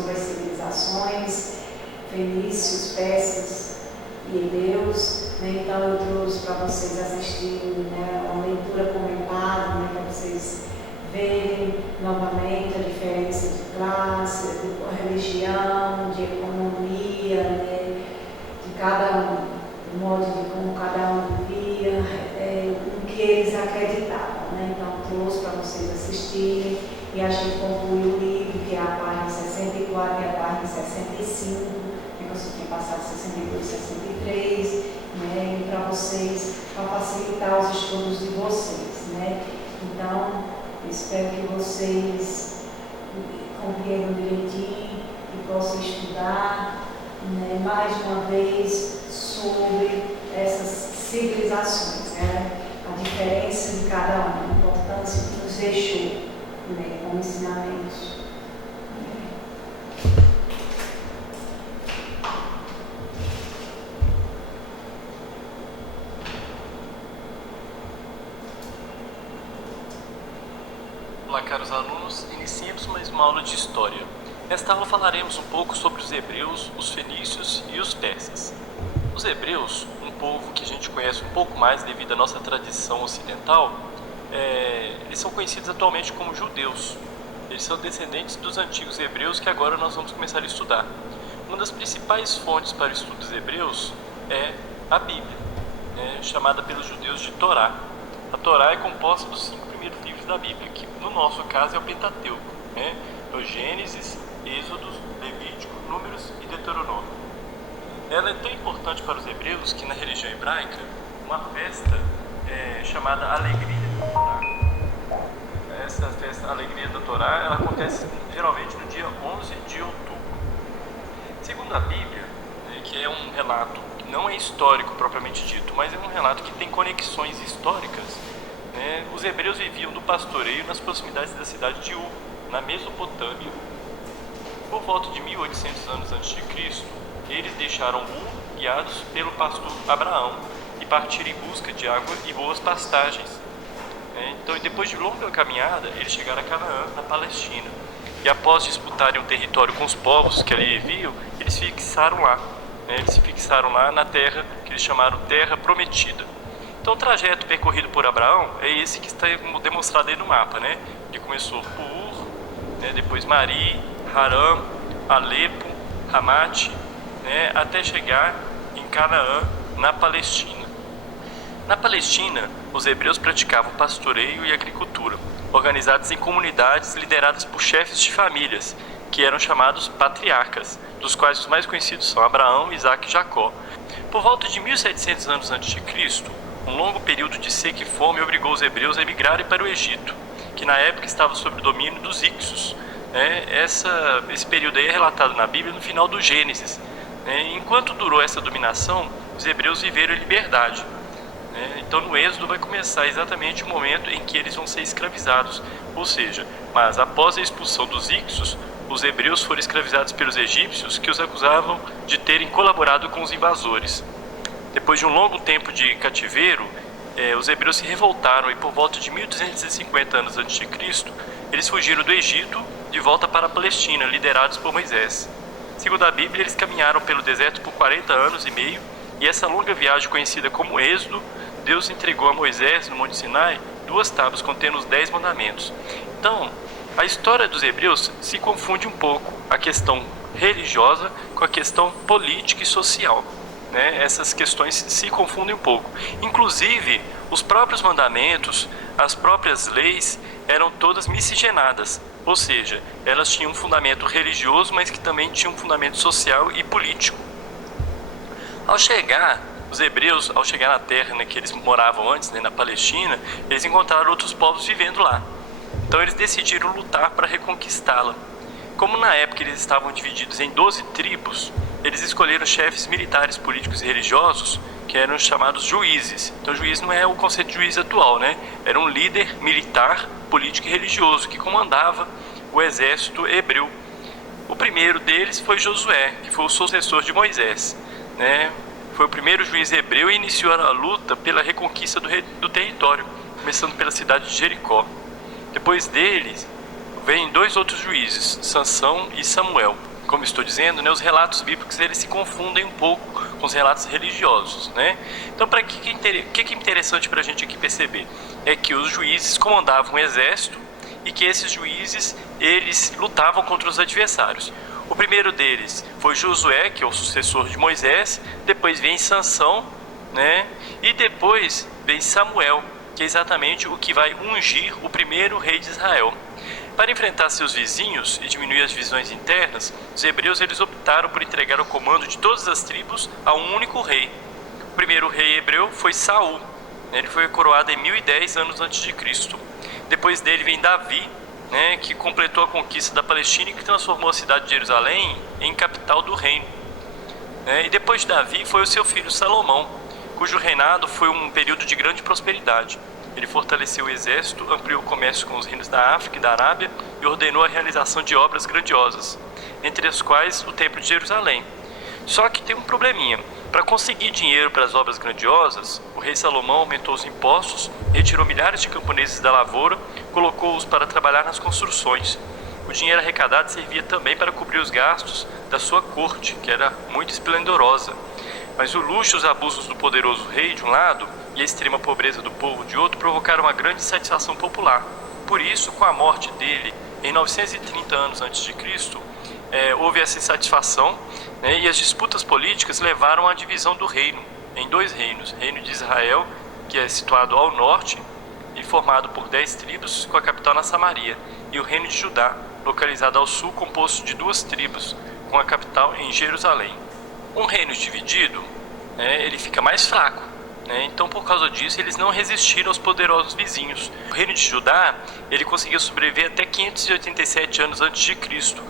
sobre as civilizações, fenícios, persas e hebreus, né? Então eu trouxe para vocês assistirem, né, uma leitura comentada, né, para vocês verem novamente a diferença de classe, de religião, de economia, né, de cada um, o modo de como cada um vivia, o que eles acreditavam, né? Então trouxe para vocês assistirem e a gente conclui o livro, que é a página 64 e a página 65, que você tinha passado 62 e 63, né? E para vocês, para facilitar os estudos de vocês, né? Então, espero que vocês compreendam direitinho e possam estudar, né, mais uma vez sobre essas civilizações, né, a diferença de cada uma, a importância que nos deixou, né, como ensinamentos. Olá, caros alunos, iniciemos mais uma aula de História. Nesta aula falaremos um pouco sobre os hebreus, os fenícios e os persas. Os hebreus, um povo que a gente conhece um pouco mais devido à nossa tradição ocidental, eles são conhecidos atualmente como judeus. Eles são descendentes dos antigos hebreus que agora nós vamos começar a estudar. Uma das principais fontes para o estudo dos hebreus é a Bíblia, chamada pelos judeus de Torá. A Torá é composta dos 5 primeiros livros da Bíblia, que no nosso caso é o Pentateuco, né? O Gênesis, Êxodo, Levítico, Números e Deuteronômio. Ela é tão importante para os hebreus que na religião hebraica, uma festa chamada Alegria da Torá. Essa festa Alegria da Torá, ela acontece geralmente no dia 11 de outubro. Segundo a Bíblia, que é um relato que não é histórico propriamente dito, mas é um relato que tem conexões históricas, né? Os hebreus viviam do pastoreio nas proximidades da cidade de Ur, na Mesopotâmia. Por volta de 1800 anos antes de Cristo, eles deixaram Ur guiados pelo pastor Abraão e partiram em busca de água e boas pastagens. Então, depois de longa caminhada, eles chegaram a Canaã, na Palestina. E após disputarem um território com os povos que ali viviam, eles se fixaram lá. Eles se fixaram lá na terra que eles chamaram Terra Prometida. Então, o trajeto percorrido por Abraão é esse que está demonstrado aí no mapa, né? Ele começou por Ur, depois Mari, Harã, Alepo, Ramate, até chegar em Canaã, na Palestina. Na Palestina, os hebreus praticavam pastoreio e agricultura, organizados em comunidades lideradas por chefes de famílias, que eram chamados patriarcas, dos quais os mais conhecidos são Abraão, Isaque e Jacó. Por volta de 1700 anos antes de Cristo, um longo período de seca e fome obrigou os hebreus a emigrarem para o Egito, que na época estava sob o domínio dos Hicsos. Esse período aí é relatado na Bíblia no final do Gênesis. Enquanto durou essa dominação, os hebreus viveram em liberdade. Então no Êxodo vai começar exatamente o momento em que eles vão ser escravizados. Ou seja, mas após a expulsão dos Hicsos, os hebreus foram escravizados pelos egípcios, que os acusavam de terem colaborado com os invasores. Depois de um longo tempo de cativeiro, os hebreus se revoltaram e por volta de 1250 anos antes de Cristo, eles fugiram do Egito de volta para a Palestina, liderados por Moisés. Segundo a Bíblia, eles caminharam pelo deserto por 40 anos e meio, e essa longa viagem conhecida como Êxodo, Deus entregou a Moisés, no Monte Sinai, 2 tábuas contendo os 10 mandamentos. Então, a história dos hebreus se confunde um pouco, a questão religiosa com a questão política e social. Essas questões se confundem um pouco. Inclusive, os próprios mandamentos, as próprias leis, eram todas miscigenadas, ou seja, elas tinham um fundamento religioso, mas que também tinham um fundamento social e político. Os hebreus, ao chegar na terra que eles moravam antes, na Palestina, eles encontraram outros povos vivendo lá. Então eles decidiram lutar para reconquistá-la. Como na época eles estavam divididos em 12 tribos, eles escolheram chefes militares, políticos e religiosos, que eram chamados juízes. Então juiz não é o conceito de juiz atual, Era um líder militar, político e religioso, que comandava o exército hebreu. O primeiro deles foi Josué, que foi o sucessor de Moisés, Foi o primeiro juiz hebreu e iniciou a luta pela reconquista do território, começando pela cidade de Jericó. Depois deles, vêm 2 outros juízes, Sansão e Samuel. como estou dizendo, né, os relatos bíblicos eles se confundem um pouco com os relatos religiosos, né? Então, para que é interessante para a gente aqui perceber? É que os juízes comandavam um exército e que esses juízes eles lutavam contra os adversários. O primeiro deles foi Josué, que é o sucessor de Moisés, depois vem Sansão, né? E depois vem Samuel, que é exatamente o que vai ungir o primeiro rei de Israel. Para enfrentar seus vizinhos e diminuir as divisões internas, os hebreus eles optaram por entregar o comando de todas as tribos a um único rei. O primeiro rei hebreu foi Saul. Ele foi coroado em 1010 anos antes de Cristo. Depois dele vem Davi, né, que completou a conquista da Palestina e que transformou a cidade de Jerusalém em capital do reino. E depois de Davi foi o seu filho Salomão, cujo reinado foi um período de grande prosperidade. Ele fortaleceu o exército, ampliou o comércio com os reinos da África e da Arábia e ordenou a realização de obras grandiosas, entre as quais o Templo de Jerusalém. Só que tem um probleminha. Para conseguir dinheiro para as obras grandiosas, o rei Salomão aumentou os impostos, retirou milhares de camponeses da lavoura, colocou-os para trabalhar nas construções. O dinheiro arrecadado servia também para cobrir os gastos da sua corte, que era muito esplendorosa. Mas o luxo e os abusos do poderoso rei, de um lado, e a extrema pobreza do povo, de outro, provocaram uma grande insatisfação popular. Por isso, com a morte dele, em 930 anos antes de Cristo, houve essa insatisfação, né, e as disputas políticas levaram à divisão do reino em dois reinos. Reino de Israel, que é situado ao norte e formado por 10 tribos, com a capital na Samaria, e o reino de Judá, localizado ao sul, composto de 2 tribos, com a capital em Jerusalém. Um reino dividido, ele fica mais fraco, então por causa disso eles não resistiram aos poderosos vizinhos. O reino de Judá ele conseguiu sobreviver até 587 anos antes de Cristo,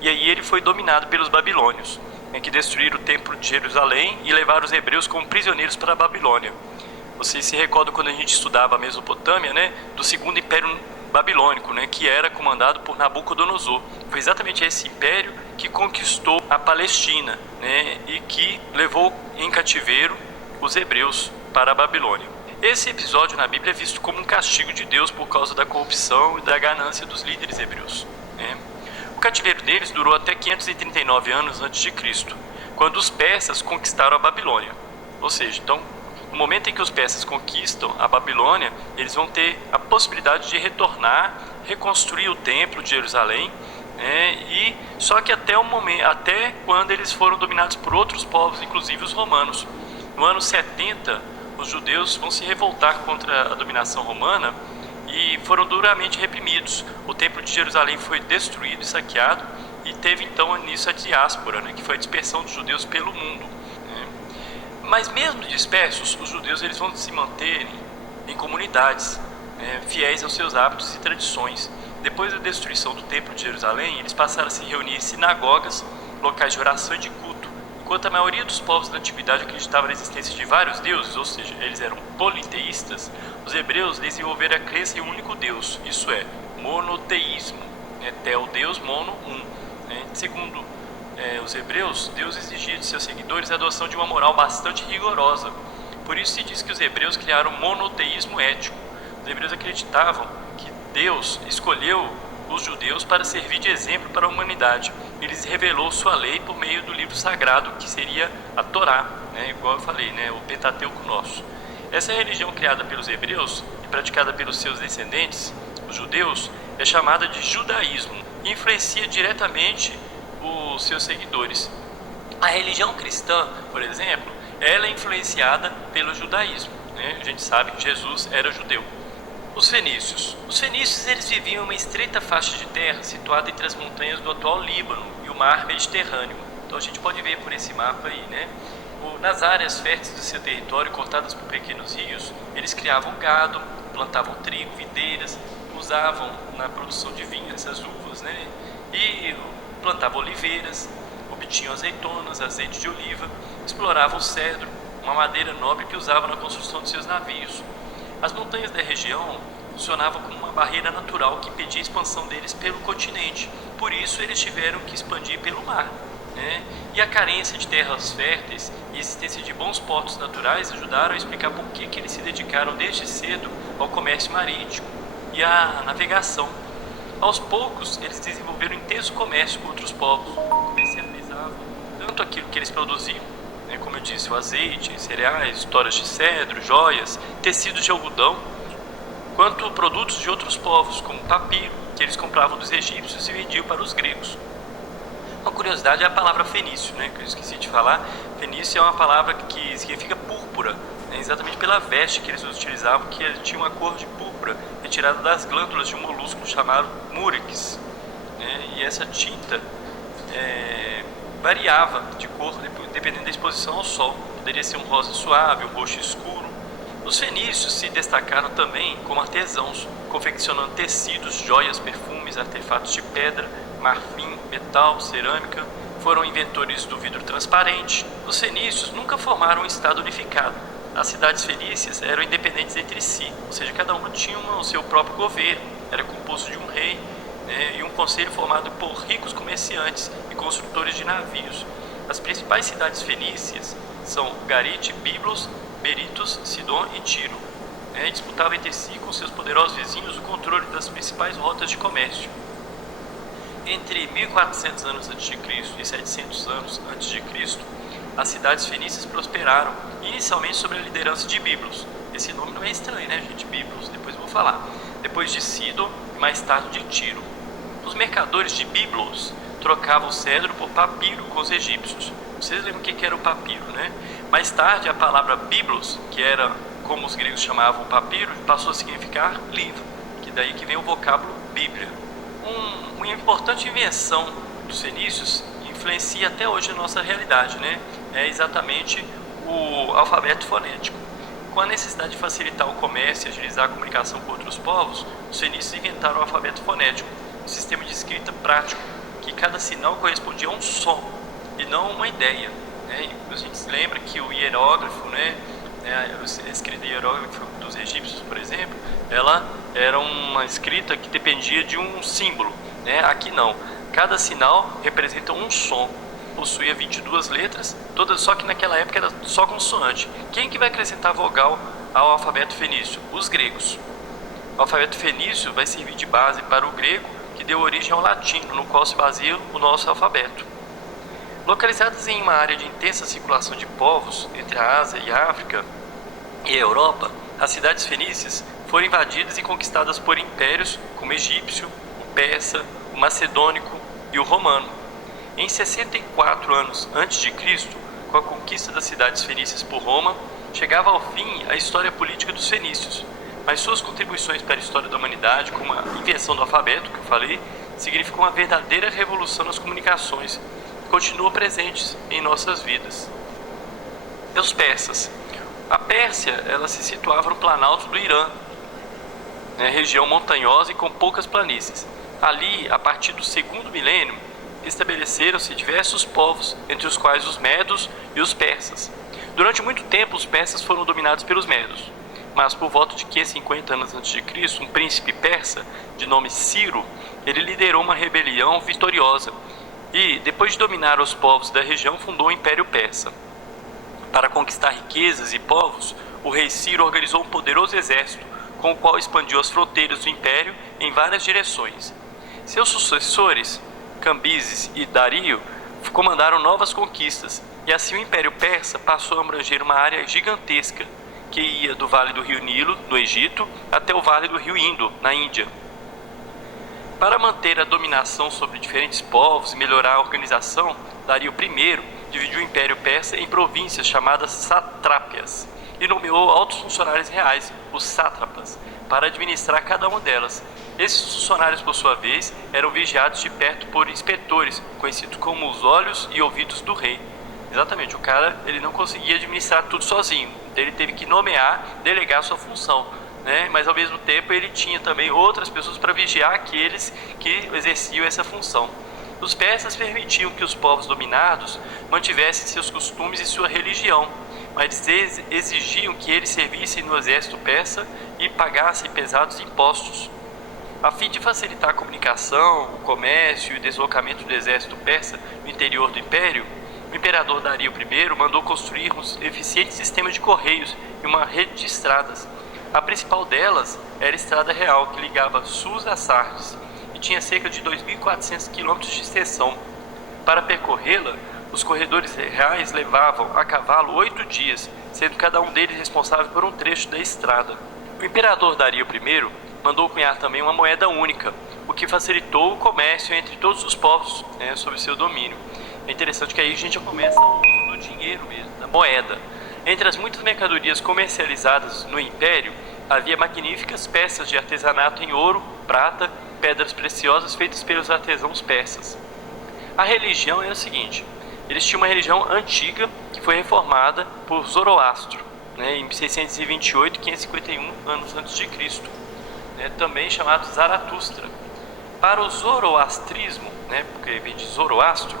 e aí ele foi dominado pelos babilônios, que destruíram o templo de Jerusalém e levaram os hebreus como prisioneiros para a Babilônia. Vocês se recordam quando a gente estudava a Mesopotâmia, do segundo império babilônico, que era comandado por Nabucodonosor. Foi exatamente esse império que conquistou a Palestina, e que levou em cativeiro os hebreus para a Babilônia. Esse episódio na Bíblia é visto como um castigo de Deus por causa da corrupção e da ganância dos líderes hebreus. O cativeiro deles durou até 539 anos antes de Cristo, quando os persas conquistaram a Babilônia. Ou seja, então, no momento em que os persas conquistam a Babilônia, eles vão ter a possibilidade de retornar, reconstruir o templo de Jerusalém, e só que até quando eles foram dominados por outros povos, inclusive os romanos. No ano 70, os judeus vão se revoltar contra a dominação romana e foram duramente reprimidos. O templo de Jerusalém foi destruído e saqueado, e teve então nisso a diáspora, que foi a dispersão dos judeus pelo mundo. Mas mesmo dispersos, os judeus eles vão se manterem em comunidades, fiéis aos seus hábitos e tradições. Depois da destruição do templo de Jerusalém, eles passaram a se reunir em sinagogas, locais de oração e de culto. Enquanto a maioria dos povos da antiguidade acreditava na existência de vários deuses, ou seja, eles eram politeístas, os hebreus desenvolveram a crença em um único Deus, isso é, monoteísmo, Deus mono, um. Segundo os hebreus, Deus exigia de seus seguidores a adoção de uma moral bastante rigorosa. Por isso se diz que os hebreus criaram um monoteísmo ético. Os hebreus acreditavam que Deus escolheu os judeus para servir de exemplo para a humanidade. Ele revelou sua lei por meio do livro sagrado, que seria a Torá, igual eu falei, o Pentateuco nosso. Essa religião criada pelos hebreus e praticada pelos seus descendentes, os judeus, é chamada de judaísmo e influencia diretamente os seus seguidores. A religião cristã, por exemplo, ela é influenciada pelo judaísmo. A gente sabe que Jesus era judeu. Os fenícios. Os fenícios eles viviam em uma estreita faixa de terra situada entre as montanhas do atual Líbano e o mar Mediterrâneo. Então a gente pode ver por esse mapa aí, Nas áreas férteis do seu território, cortadas por pequenos rios, eles criavam gado, plantavam trigo, videiras, usavam na produção de vinho essas uvas, e plantavam oliveiras, obtinham azeitonas, azeite de oliva, exploravam o cedro, uma madeira nobre que usavam na construção de seus navios. As montanhas da região funcionavam como uma barreira natural que impedia a expansão deles pelo continente. Por isso, eles tiveram que expandir pelo mar. E a carência de terras férteis e a existência de bons portos naturais ajudaram a explicar por que eles se dedicaram desde cedo ao comércio marítimo e à navegação. Aos poucos, eles desenvolveram intenso comércio com outros povos, comercializavam tanto aquilo que eles produziam, né, como eu disse, o azeite, cereais, toras de cedro, joias, tecidos de algodão, quanto produtos de outros povos, como papiro, que eles compravam dos egípcios e vendiam para os gregos. Uma curiosidade é a palavra fenício, né, que eu esqueci de falar. Fenício é uma palavra que significa púrpura, né, exatamente pela veste que eles utilizavam, que tinha uma cor de púrpura, retirada das glândulas de um molusco chamado murex, né, e essa tinta variava de cor dependendo da exposição ao sol. Poderia ser um rosa suave, um roxo escuro. Os fenícios se destacaram também como artesãos, confeccionando tecidos, joias, perfumes, artefatos de pedra, marfim, metal, cerâmica. Foram inventores do vidro transparente. Os fenícios nunca formaram um estado unificado. As cidades fenícias eram independentes entre si, ou seja, cada uma tinha o seu próprio governo, era composto de um rei, né, e um conselho formado por ricos comerciantes e construtores de navios. As principais cidades fenícias são Garite, Biblos, Beritos, Sidom e Tiro. Disputavam entre si com seus poderosos vizinhos o controle das principais rotas de comércio. Entre 1400 anos a.C. e 700 anos a.C., as cidades fenícias prosperaram, inicialmente sob a liderança de Biblos. Esse nome não é estranho, né, gente? Biblos, depois eu vou falar. Depois de Sidom e mais tarde de Tiro. Os mercadores de Biblos trocavam o cedro por papiro com os egípcios. Vocês lembram o que era o papiro, né? Mais tarde, a palavra Biblos, que era como os gregos chamavam o papiro, passou a significar livro, que daí que vem o vocábulo Bíblia. Uma importante invenção dos fenícios influencia até hoje a nossa realidade, né? É exatamente o alfabeto fonético. Com a necessidade de facilitar o comércio e agilizar a comunicação com outros povos, os fenícios inventaram o alfabeto fonético, um sistema de escrita prático, que cada sinal correspondia a um som e não a uma ideia, né? A gente se lembra que o hierógrafo, né, a escrita hierógrafa dos egípcios, por exemplo, ela era uma escrita que dependia de um símbolo, né? Aqui não. Cada sinal representa um som. Possuía 22 letras, todas, só que naquela época era só consoante. Quem que vai acrescentar vogal ao alfabeto fenício? Os gregos. O alfabeto fenício vai servir de base para o grego, que deu origem ao latino, no qual se baseia o nosso alfabeto. Localizadas em uma área de intensa circulação de povos entre a Ásia e a África e a Europa, as cidades fenícias foram invadidas e conquistadas por impérios como o egípcio, o persa, o macedônico e o romano. Em 64 anos antes de Cristo, com a conquista das cidades fenícias por Roma, chegava ao fim a história política dos fenícios, mas suas contribuições para a história da humanidade, como a invenção do alfabeto, que eu falei, significou uma verdadeira revolução nas comunicações, que continuam presentes em nossas vidas. E os persas? A Pérsia, ela se situava no planalto do Irã, região montanhosa e com poucas planícies. Ali, a partir do segundo milênio, estabeleceram-se diversos povos, entre os quais os medos e os persas. Durante muito tempo, os persas foram dominados pelos medos, mas por volta de 550 anos antes de Cristo, um príncipe persa, de nome Ciro, ele liderou uma rebelião vitoriosa e, depois de dominar os povos da região, fundou o Império Persa. Para conquistar riquezas e povos, o rei Ciro organizou um poderoso exército, com o qual expandiu as fronteiras do império em várias direções. Seus sucessores, Cambises e Dario, comandaram novas conquistas, e assim o Império Persa passou a abranger uma área gigantesca, que ia do Vale do Rio Nilo, no Egito, até o Vale do Rio Indo, na Índia. Para manter a dominação sobre diferentes povos e melhorar a organização, Dario I dividiu o Império Persa em províncias chamadas satrápias e nomeou altos funcionários reais, os sátrapas, para administrar cada uma delas. Esses funcionários, por sua vez, eram vigiados de perto por inspetores, conhecidos como os olhos e ouvidos do rei. Exatamente, o cara ele não conseguia administrar tudo sozinho, então ele teve que nomear, delegar sua função, né? Mas ao mesmo tempo ele tinha também outras pessoas para vigiar aqueles que exerciam essa função. Os persas permitiam que os povos dominados mantivessem seus costumes e sua religião, mas exigiam que eles servissem no exército persa e pagassem pesados impostos. A fim de facilitar a comunicação, o comércio e o deslocamento do exército persa no interior do império, o imperador Dario I mandou construir um eficiente sistema de correios e uma rede de estradas. A principal delas era a Estrada Real, que ligava Sus a Sardes, e tinha cerca de 2.400 quilômetros de extensão. Para percorrê-la, os corredores reais levavam a cavalo 8 dias, sendo cada um deles responsável por um trecho da estrada. O imperador Dario I mandou cunhar também uma moeda única, o que facilitou o comércio entre todos os povos, sob seu domínio. É interessante que aí a gente já começa o uso do dinheiro mesmo, da moeda. Entre as muitas mercadorias comercializadas no Império, havia magníficas peças de artesanato em ouro, prata, pedras preciosas feitas pelos artesãos persas. A religião era o seguinte: eles tinham uma religião antiga que foi reformada por Zoroastro, em 628 e 551 anos antes de Cristo, também chamado Zaratustra. Para o zoroastrismo, porque vem de Zoroastro,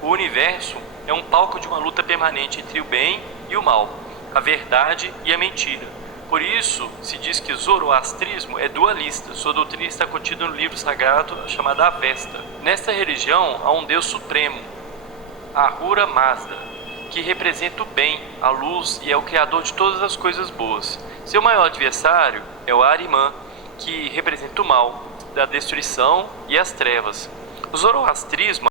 o universo é um palco de uma luta permanente entre o bem e o mal, a verdade e a mentira. Por isso, se diz que o zoroastrismo é dualista. Sua doutrina está contida no livro sagrado chamado Avesta. Nesta religião há um Deus supremo, Ahura Mazda, que representa o bem, a luz e é o criador de todas as coisas boas. Seu maior adversário é o Ahriman, que representa o mal, a destruição e as trevas. O zoroastrismo